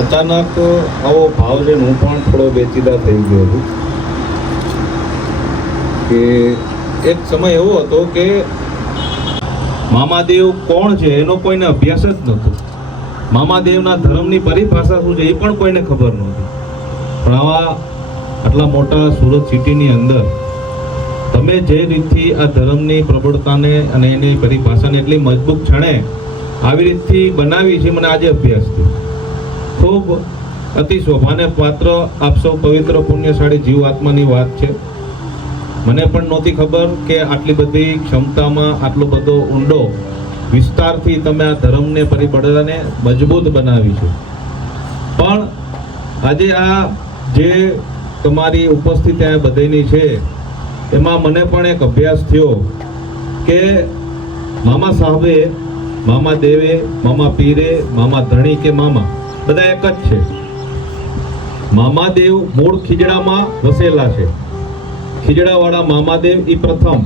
અચાનક આવો ભાવ લઈને હું પણ થોડો બેચીદા થઈ ગયો છું કે એક સમય એવો હતો કે મામાદેવ કોણ છે એનો કોઈને અભ્યાસ જ નહોતો. મામાદેવના ધર્મની પરિભાષા શું છે એ પણ કોઈને ખબર નહોતી. પણ આટલા મોટા સુરત સિટીની અંદર તમે જે રીતથી આ ધર્મની પ્રબળતાને અને એની પરિભાષાને એટલી મજબૂત ક્ષણે આવી રીતથી બનાવી છે, મને આજે અભ્યાસ થયો. ખૂબ અતિ શોભાને પાત્ર આપ સૌ પવિત્ર પુણ્યશાળી જીવ આત્માની વાત છે. મને પણ નહોતી ખબર કે આટલી બધી ક્ષમતામાં આટલો બધો ઊંડો વિસ્તારથી તમે આ ધર્મને પરિબળને મજબૂત બનાવી છે. પણ આજે આ જે તમારી ઉપસ્થિતિ આ બધાની છે એમાં મને પણ એક અભ્યાસ થયો કે મામા સાહેબે, મામા દેવે, મામા પીરે, મામા ધણી કે મામા બધા એક જ છે. મામાદેવ મૂળ ખીજડામાં વસેલા છે. ખીજડાવાળા મામાદેવ એ પ્રથમ,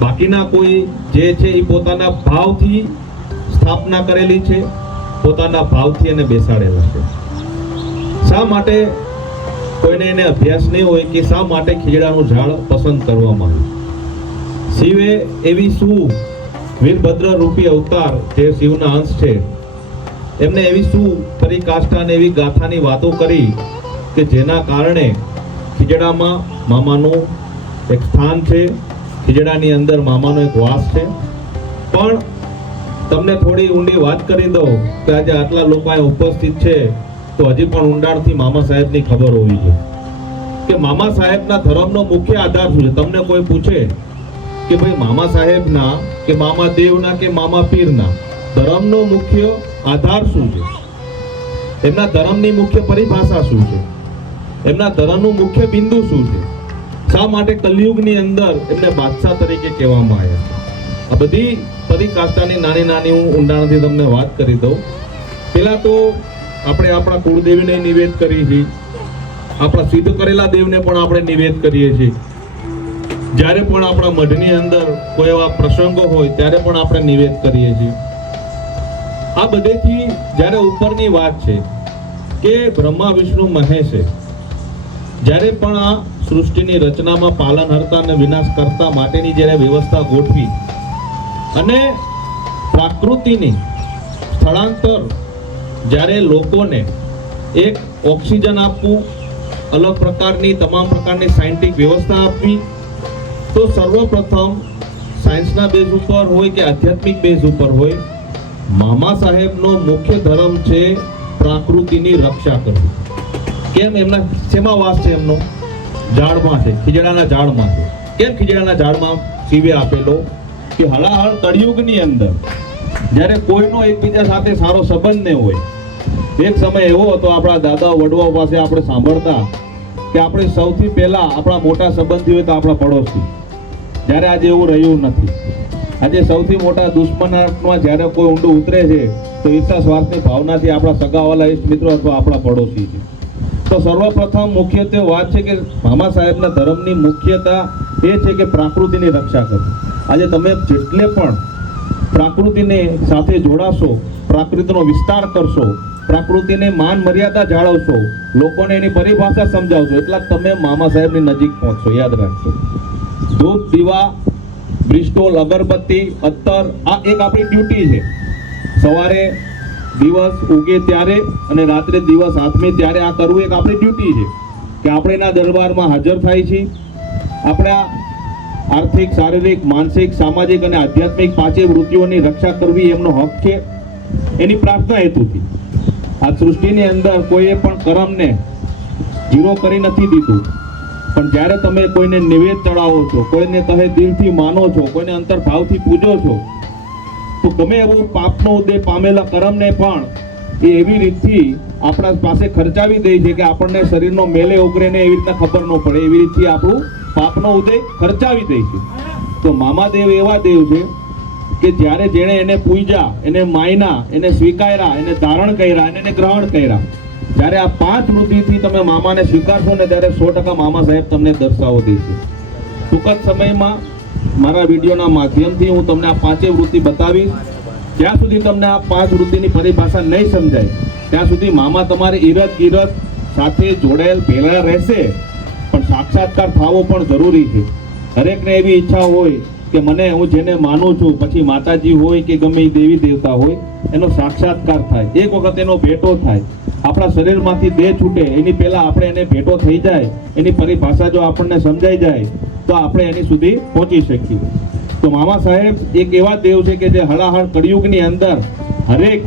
બાકીના કોઈ જે છે એ પોતાના ભાવથી સ્થાપના કરેલી છે, પોતાના ભાવથી એને બેસાડેલા છે. શા માટે કોઈને એને અભ્યાસ નહીં હોય કે શા માટે ખીજડાનું ઝાડ પસંદ કરવામાં આવ્યું? શિવે એવી શું વીરભદ્ર રૂપી અવતાર જે શિવના અંશ છે એમને એવી શું પરિકાષ્ઠા અને એવી ગાથાની વાતો કરી કે જેના કારણે ખીજડામાં મામાનું એક સ્થાન છે, ખીજડાની અંદર મામાનો એક વાસ છે. પણ તમને થોડી ઊંડી વાત કરી દઉં કે આજે આટલા લોકો અહીં ઉપસ્થિત છે તો હજી પણ ઊંડાણથી મામા સાહેબની ખબર હોવી જોઈએ કે મામા સાહેબના ધર્મનો મુખ્ય આધાર શું છે. તમને કોઈ પૂછે કે ભાઈ મામા સાહેબના કે મામા દેવના કે મામા પીરના ધર્મનો મુખ્ય આધાર શું છે, એમના ધર્મની મુખ્ય પરિભાષા શું છે, એમના ધર્મનું મુખ્ય બિંદુ શું છે, શા માટે કલયુગની અંદર એમને બાદશાહ તરીકે કહેવામાં આવ્યા? આ બધી પરિકાષ્ઠાની નાની નાની હું ઊંડાણથી તમને વાત કરી દઉં. પહેલા તો આપણે આપણા કુળદેવીને નિવેદ કરીએ છીએ, આપણા સિદ્ધ કરેલા દેવને પણ આપણે નિવેદ કરીએ છીએ. જ્યારે પણ આપણા મઢની અંદર કોઈ એવા પ્રસંગો હોય ત્યારે પણ આપણે નિવેદ કરીએ છીએ. આ બધેથી જ્યારે ઉપરની વાત છે કે બ્રહ્મા વિષ્ણુ મહેશે જ્યારે પણ આ સૃષ્ટિની રચનામાં પાલનહર્તા અને વિનાશ કરતા માટેની જ્યારે વ્યવસ્થા ગોઠવી અને પ્રાકૃતિની સ્થળાંતર જ્યારે લોકોને એક ઓક્સિજન આપવું, અલગ પ્રકારની તમામ પ્રકારની સાયન્ટિફિક વ્યવસ્થા આપવી, તો સર્વપ્રથમ સાયન્સના બેઝ ઉપર હોય કે આધ્યાત્મિક બેઝ ઉપર હોય, મામા સાહેબનો મુખ્ય ધર્મ છે પ્રકૃતિની રક્ષા કરવી. કેમ? એમના શેમાં વાસ છે? એમનો ઝાડમાં છે, ખીજડાના ઝાડમાં છે. કેમ ખીજડાના ઝાડમાં શિવે આપેલો કે હળાહળ કળિયુગની અંદર જ્યારે કોઈનો એકબીજા સાથે સારો સંબંધ ન હોય. એક સમય એવો હતો, આપણા દાદા વડવાઓ પાસે આપણે સાંભળતા કે આપણે સૌથી પહેલા આપણા મોટા સંબંધી હોય તો આપણા પડોશી. જ્યારે આજે એવું રહ્યું નથી. આજે સૌથી મોટા દુશ્મનાટમાં જ્યારે કોઈ ઊંડું ઉતરે છે તો ઈર્ષા સ્વાર્થની ભાવનાથી આપણા સગાવાલા ઇષ્ટ મિત્રો અથવા આપણા પડોશી છે. તો સર્વપ્રથમ મુખ્યત્વે વાત છે કે મામા સાહેબના ધર્મની મુખ્યતા એ છે કે પ્રકૃતિની રક્ષા કરવી. આજે તમે જેટલે પણ પ્રકૃતિને સાથે જોડાશો, પ્રકૃતિનો વિસ્તાર કરશો, પ્રકૃતિને માન મર્યાદા જાળવશો, લોકોને એની પરિભાષા સમજાવશો, એટલા તમે મામા સાહેબની નજીક પહોંચશો. યાદ રાખજો. ધૂપ, દીવા, બ્રિસ્ટોલ, અગરબત્તી, અત્તર, આ એક આપણી ડ્યુટી છે. સવારે દિવસ ઉગે ત્યારે અને રાત્રે દિવસ હાથમે ત્યારે આ કરવું એક આપણી ડ્યુટી છે કે આપણે એના દરબારમાં હાજર થાય છે. આપણા આર્થિક, શારીરિક, માનસિક, સામાજિક અને આધ્યાત્મિક પાંચેય વૃત્તિઓની રક્ષા કરવી એમનો હક છે. એની પ્રાર્થના હેતુથી આ સૃષ્ટિની અંદર કોઈએ પણ કર્મને ઝીરો કરી નથી દીધું. પણ જ્યારે તમે કોઈને નિવેદ ચડાવો છો, કોઈને તમે દિલથી માનો છો, કોઈને અંતરભાવથી પૂજો છો, તો ગમે એવું પાપનો ઉદય પામેલા કર્મને પણ એ એવી રીતથી આપણા પાસે ખર્ચાવી દે છે કે આપણને શરીરનો મેલે ઉગરે ને એવી રીતના ખબર ન પડે. એવી રીતથી આપણું પાપનો ઉદય ખર્ચાવી દે છે. તો મામાદેવ એવા દેવ છે કે જ્યારે જેણે એને પૂજ્યા, એને માયના, એને સ્વીકાર્યા, એને ધારણ કર્યા અને એને ગ્રહણ કર્યા, જ્યારે આ પાંચ વૃત્તિથી તમે મામાને સ્વીકારશો ને ત્યારે 100% મામા સાહેબ તમને દર્શાવો દેશે. ટૂંક જ સમયમાં મારા વિડીયોના માધ્યમથી હું તમને આ પાંચેય વૃત્તિ બતાવીશ. જ્યાં સુધી તમને આ પાંચ વૃત્તિની પરિભાષા નહીં સમજાય ત્યાં સુધી મામા તમારે ઈરદ ગીરદ સાથે જોડાયેલ ભેગા રહેશે, પણ સાક્ષાત્કાર થવો પણ જરૂરી છે. દરેકને એવી ઈચ્છા હોય કે મને હું જેને માનું છું, પછી માતાજી હોય કે ગમે એ દેવી દેવતા હોય, એનો સાક્ષાત્કાર થાય, એક વખત એનો ભેટો થાય. આપણા શરીરમાંથી દેહ છૂટે એની પહેલા આપણે એને ભેટો થઈ જાય, એની પરિભાષા જો આપણને સમજાઈ જાય તો આપણે એની સુધી પહોંચી શકીએ. તો મામા સાહેબ એક એવા દેવ છે કે જે હળાહળ કળિયુગની અંદર હરેક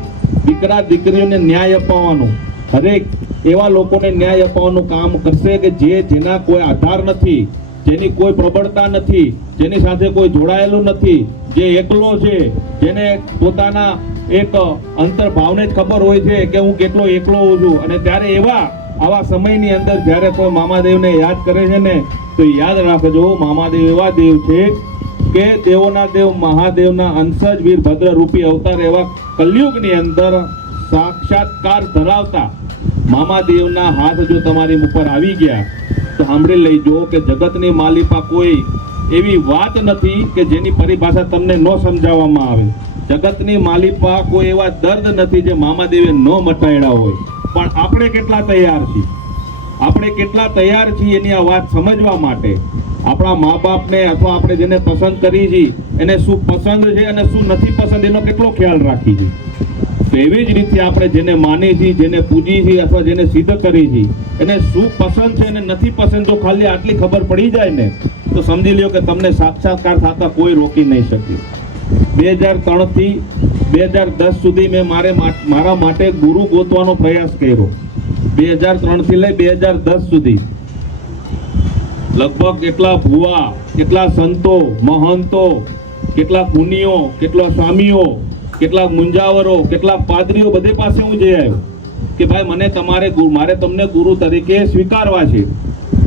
દીકરા દીકરીઓને ન્યાય અપાવવાનું, હરેક એવા લોકોને ન્યાય અપાવવાનું કામ કરશે કે જેના કોઈ આધાર નથી, જેની કોઈ પ્રબળતા નથી, જેની સાથે કોઈ જોડાયેલું નથી, જે એકલો છે, જેને પોતાના એક અંતર્ભાવને જ ખબર હોય છે કે હું કેટલો એકલો હોઉં છું. અને ત્યારે આવા સમયની અંદર જ્યારે કોઈ મામાદેવને યાદ કરે છે ને, તો યાદ રાખજો, મામાદેવ એવા દેવ છે કે દેવોના દેવ મહાદેવના અંશજ વીરભદ્ર રૂપી અવતાર એવા કલયુગની અંદર સાક્ષાત્કાર ધરાવતા મામાદેવના હાથ જો તમારી ઉપર આવી ગયા તો સાંભળી લેજો કે જગતની માલિપા કોઈ એવી વાત નથી કે જેની પરિભાષા તમને ન સમજાવવામાં આવે. જગતની માલિપા કોઈ એવા દર્દ નથી જે મામાદેવે ન મટાડ્યા હોય. પણ આપણે કેટલા તૈયાર છીએ, આપણે કેટલા તૈયાર છીએ એની આ વાત સમજવા માટે? આપણા મા બાપને અથવા આપણે જેને પસંદ કરી છીએ એને શું પસંદ છે અને શું નથી પસંદ એનો કેટલો ખ્યાલ રાખી છીએ. એવી જ રીતે આપણે જેને માની છીએ, જેને પૂજી છીએ અથવા જેને સિદ્ધ કરી છીએ, એને શું પસંદ છે અને નથી પસંદ જો ખાલી આટલી ખબર પડી જાય ને, તો સમજી લ્યો કે તમને સાક્ષાત્કાર થતા કોઈ રોકી નહીં શકે. 2003 થી 2010 સુધી મેં મારા માટે ગુરુ ગોતવાનો પ્રયાસ કર્યો. 2003 થી લઈ 2010 સુધી લગભગ કેટલા ભુવા, કેટલા સંતો, મહંતો, કેટલા મુનિઓ, કેટલા સ્વામીઓ, કેટલાક મુંજાવરો, કેટલાક પાદરીઓ બધે પાસે હું જઈ આવ્યો કે ભાઈ મારે તમને ગુરુ તરીકે સ્વીકારવા છે.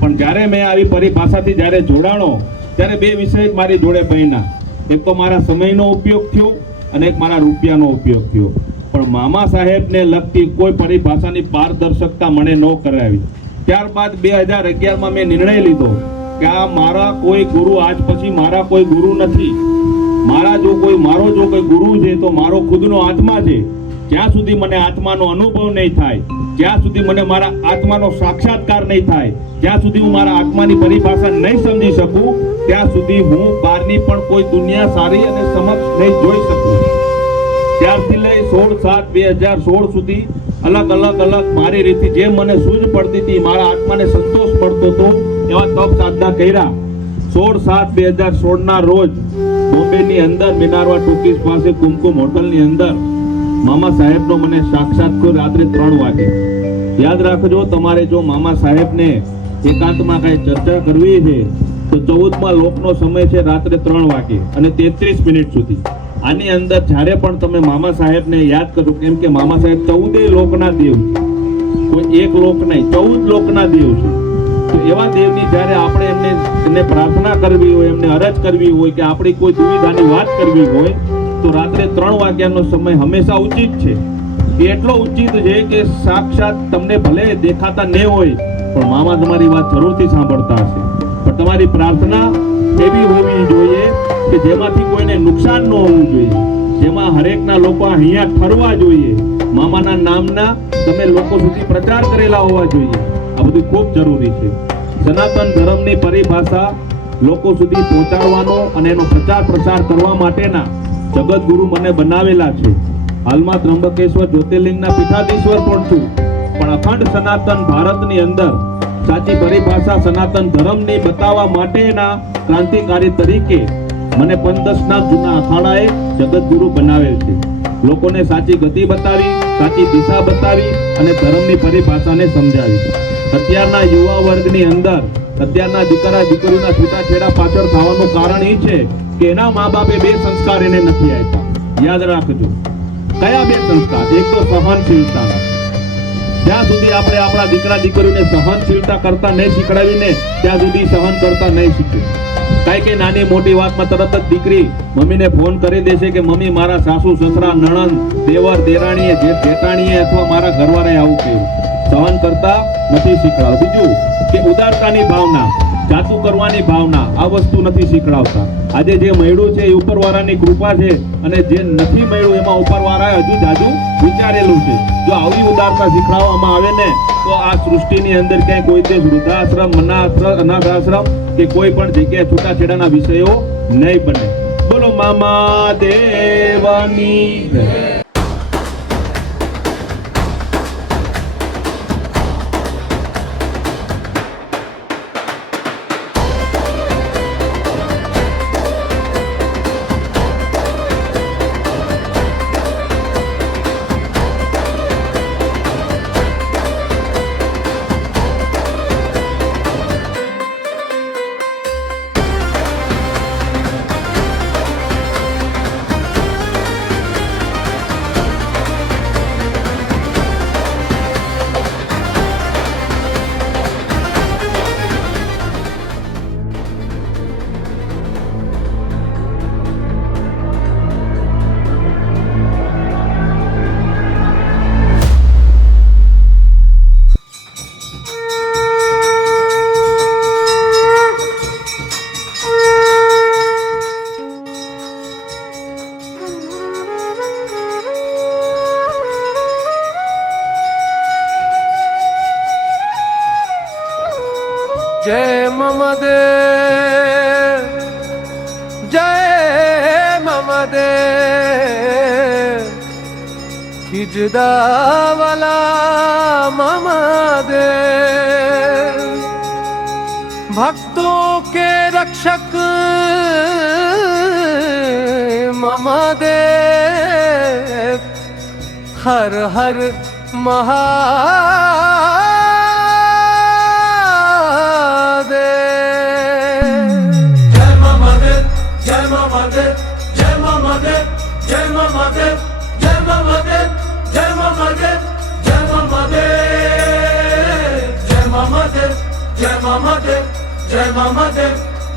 પણ જ્યારે મેં આવી પરિભાષાથી જ્યારે જોડાણો ત્યારે બે વિષય મારી જોડે બન્યા. એક તો મારા સમયનો ઉપયોગ થયો અને એક મારા રૂપિયાનો ઉપયોગ થયો. પણ મામા સાહેબને લગતી કોઈ પરિભાષાની પારદર્શકતા મને ન કરાવી. ત્યારબાદ 2011માં મેં નિર્ણય લીધો કે આ મારા કોઈ ગુરુ, આજ પછી મારા કોઈ ગુરુ નથી. મારો જો કોઈ ગુરુ છે તો મારો ખુદનો આત્મા છે. જ્યાં સુધી મને આત્માનો અનુભવ નહીં થાય, જ્યાં સુધી મને મારા આત્માનો સાક્ષાત્કાર નહીં થાય, જ્યાં સુધી હું મારા આત્માની પરિભાષા નહીં સમજી શકું, ત્યાં સુધી હું બહારની પણ કોઈ દુનિયા સારી અને સમક્ષ નહીં જોઈ શકું. ત્યારથી લઈ 16/7/2016 સુધી અલગ મારી રીતે જે મને સૂઝ પડતી હતી, મારા આત્માને સંતોષ પડતો હતો, એવા તપ સાધના કર્યા. 16/7/2016 ના રોજ બોમ્બેની અંદર મિનારવા ટોકીઝ પાસે કુમકુમ હોટલની અંદર મામા સાહેબનો મને સાક્ષાત્કાર રાત્રે 3 વાગે. યાદ રાખજો, તમારે જો મામા સાહેબને એકાંતમાં કાંઈ ચર્ચા કરવી છે તો 14મા લોકનો સમય છે રાત્રે 3 વાગે અને 33 મિનિટ સુધી. આની અંદર જ્યારે પણ તમે મામા સાહેબને યાદ કરો, કેમ કે મામા સાહેબ 14 લોકના દેવ છે, કોઈ એક લોક નહીં, 14 લોકના દેવ છે. તો એવા દેવની જ્યારે આપણે એમને પ્રાર્થના કરવી હોય, એમને અરજ કરવી હોય કે આપણી કોઈ દુવિધાની વાત કરવી હોય તો રાત્રે 3 વાગ્યાનો સમય હંમેશા ઉચિત છે. એટલો ઉચિત છે કે સાક્ષાત તમને ભલે દેખાતા ન હોય પણ મામા તમારી વાત જરૂરથી સાંભળતા હશે. પણ તમારી પ્રાર્થના એવી હોવી જોઈએ કે જેમાંથી કોઈને નુકસાન ન હોવું જોઈએ, જેમાં હરેકના લોકો અહીંયા ઠરવા જોઈએ, મામાના નામના તમે લોકો સુધી પ્રચાર કરેલા હોવા જોઈએ. આ બધું ખૂબ જરૂરી છે. સનાતન ધર્મની પરિભાષા લોકો સુધી પહોંચાડવાનો અને એનો પ્રચાર પ્રસાર કરવા માટેના જગતગુરુ મને બનાવેલા છે. હાલમાં ત્રંબકેશ્વર જ્યોતિર્લિંગના પીઠાધીશ્વર પણ છું. પણ અખંડ સનાતન ભારતની અંદર સાચી પરિભાષા સનાતન ધર્મની બતાવવા માટેના ક્રાંતિકારી તરીકે મને 15 જૂના અખાડાએ જગતગુરુ બનાવેલ છે. લોકોને સાચી ગતિ બતાવી, સાચી દિશા બતાવી અને ધર્મની પરિભાષાને સમજાવી. અત્યારના યુવા વર્ગની અંદર અત્યારના દીકરા દીકરીઓના છૂટાછેડા પાછળ થવાનું કારણ એ છે કે એના મા બાપે 2 સંસ્કાર એને નથી આપ્યા. યાદ રાખજો, કયા 2 સંસ્કાર? એક તો સહનશીલતા. જ્યાં સુધી આપણે આપણા દીકરા દીકરીઓને સહનશીલતા કરતા નહીં શીખડાવીને ત્યાં સુધી સહન કરતા નહીં શીખે. કઈ નાની મોટી વાતમાં તરત જ દીકરી મમ્મીને ફોન કરી દેશે કે મમ્મી મારા સાસુ સસરા નણંદ દેવર દેરાણીએ જેઠાણીએ અથવા મારા ઘરવાળાએ આવું કહ્યું. સહન કરતા નથી શીખડાવ. બીજું કે ઉદારતાની ભાવના, જાતું કરવાની ભાવના, આ વસ્તુ નથી શીખડાવતા. આજે જે મળ્યું છે એ ઉપરવાળાની કૃપા છે, અને જે નથી મળ્યું એમાં ઉપરવાળાએ હજુ જાજુ વિચારેલું છે. જો આવી ઉદારતા શીખવાડવામાં આવે ને તો આ સૃષ્ટિની અંદર ક્યાંય કોઈ તે વૃદ્ધાશ્રમ, અનાથ આશ્રમ કે કોઈ પણ જગ્યાએ છૂટાછેડાના વિષયો નહીં બને. બોલો મામા દેવાની જય. जय मम देव, जय मम देव, खिजदा वाला मम देव, भक्तों के रक्षक मम देव, हर हर महादेव.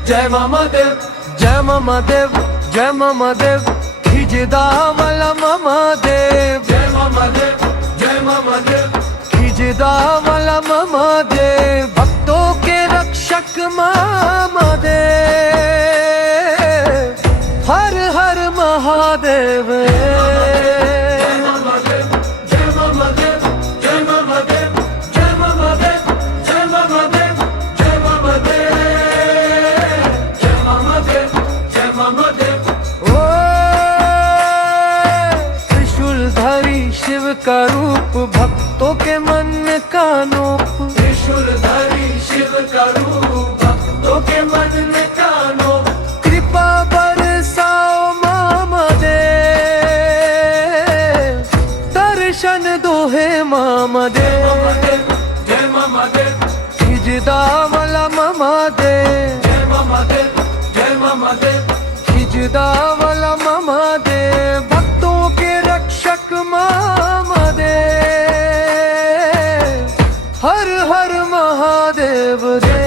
जय मम देव, जय मम देव, जय मम देव, खिजदा वाला मम देव. जय मम देव, जय मम देव, खिजदा वाला मम देव, भक्तों के रक्षक मम देव, हर हर महादेव. शिव का रूप भक्तों के मन का नूप, त्रिशूलधारी शिव का रूप भक्तों के मन का नूप, कृपा बरसाओ मामा देव, दर्शन दो हे मामा देव. जय मामा देव, खिजदा वाला मामा देव. जय मामा देव, जय मामा देव, खिजदा वाला मामा देव, भक्तों के रक्षक मामा देव, हर हर महादेव देव.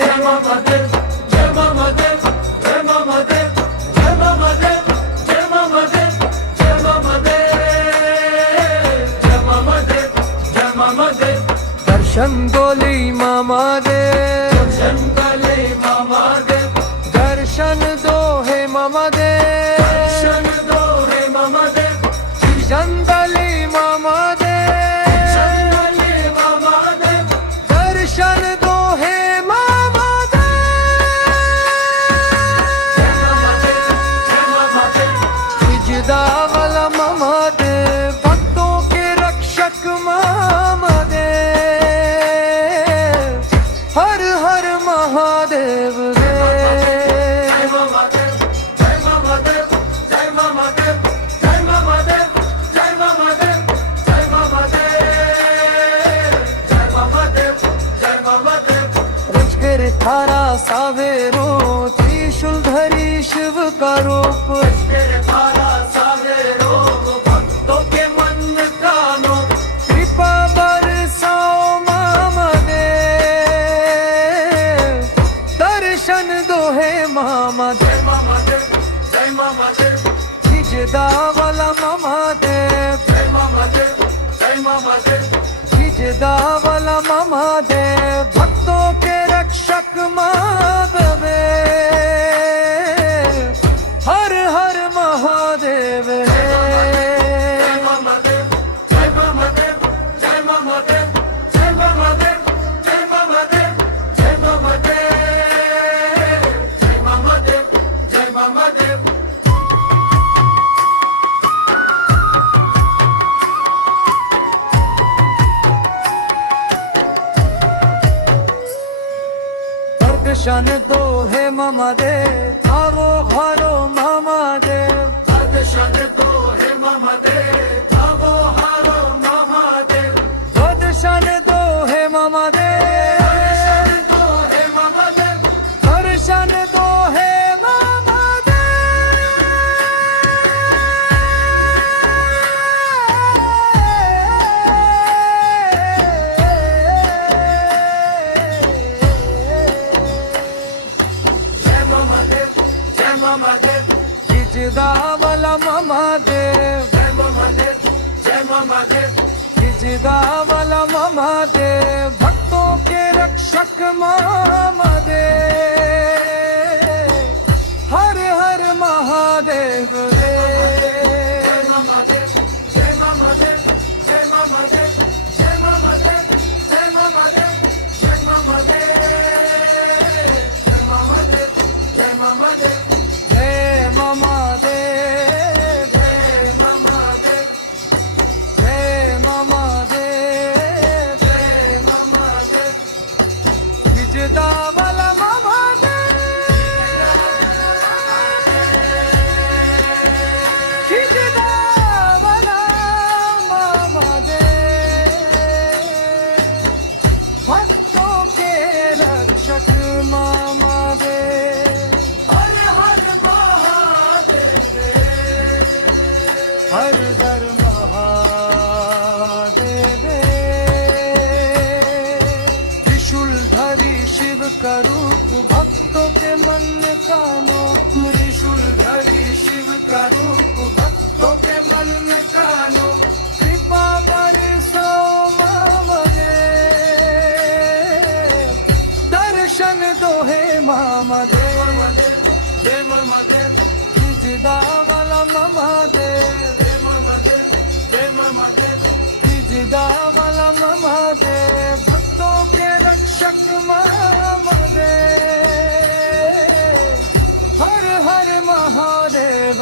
जय मामा देव, जय मामा देव, जय मामा देव, जय मामा देव, जय मामा देव, जय मामा देव, जय मामा देव, जय मामा देव. दर्शन दोली मामा देव, दर्शन दोली मामा देव, दर्शन दो हे मामा देव, दर्शन दो हे मामा देव, चंदली मामा देव, चंदली मामा देव, दर्शन दो हे मामा देव. जय मामा देव, खिजदा वाला मामा देव, भक्तों के रक्षक मामा देव, हर हर महादेव देव. थारा सावेरो त्रिशूलधारी शिव का रूप, थारा सावेरो भक्तों के मन का नूप, कृपा बरसाओ मामा देव, दर्शन दो हे मामा. जय मामा देव, जय मामा देव, खिजदा वाला मामा देव. जय मामा देव, जय मामा देव, खिजदा वाला मामा देव, भक्तों के रक्षक माँ देव. દર્શન દો હે મમ દેવ આવો હરો મમ દેવ દર્શન દો હે મમ દેવ આવો હરો મમ દેવ દર્શન દો હે મમ દેવ દર્શન દો હે મમ ખીજદાવાલા મમા દેવ જય મમા દેવ જય મમા દેવ ખીજદાવાલા મમા દેવ ભક્તો કે રક્ષક મમા દેવ હર હર મહાદેવ રે જય મમા દેવ જય મમા દેવ જય મમા દેવ જય મમા દેવ જય મમા દેવ જય મમા દેવ જય મમા દેવ જય મમા દેવ ખીજદાવાલા મમા દેવ ખીજદાવાલા મમા દેવ ભક્તો કે રક્ષક મમા દેવ હર હર મહાદેવ હર હર મહાદેવ त्रिशूलधारी शिव का रूप भक्तों के मन का नो त्रिशूलधारी शिव का रूप भक्तों के मन का नो कृपा बरसो मम देव दर्शन दो हे मम देव जय मम देव खीजदावाला मम देव जय मम देव जय मम देव खीजदावाला मम देव भक्तों के रक्षक मम देव हर हर महादेव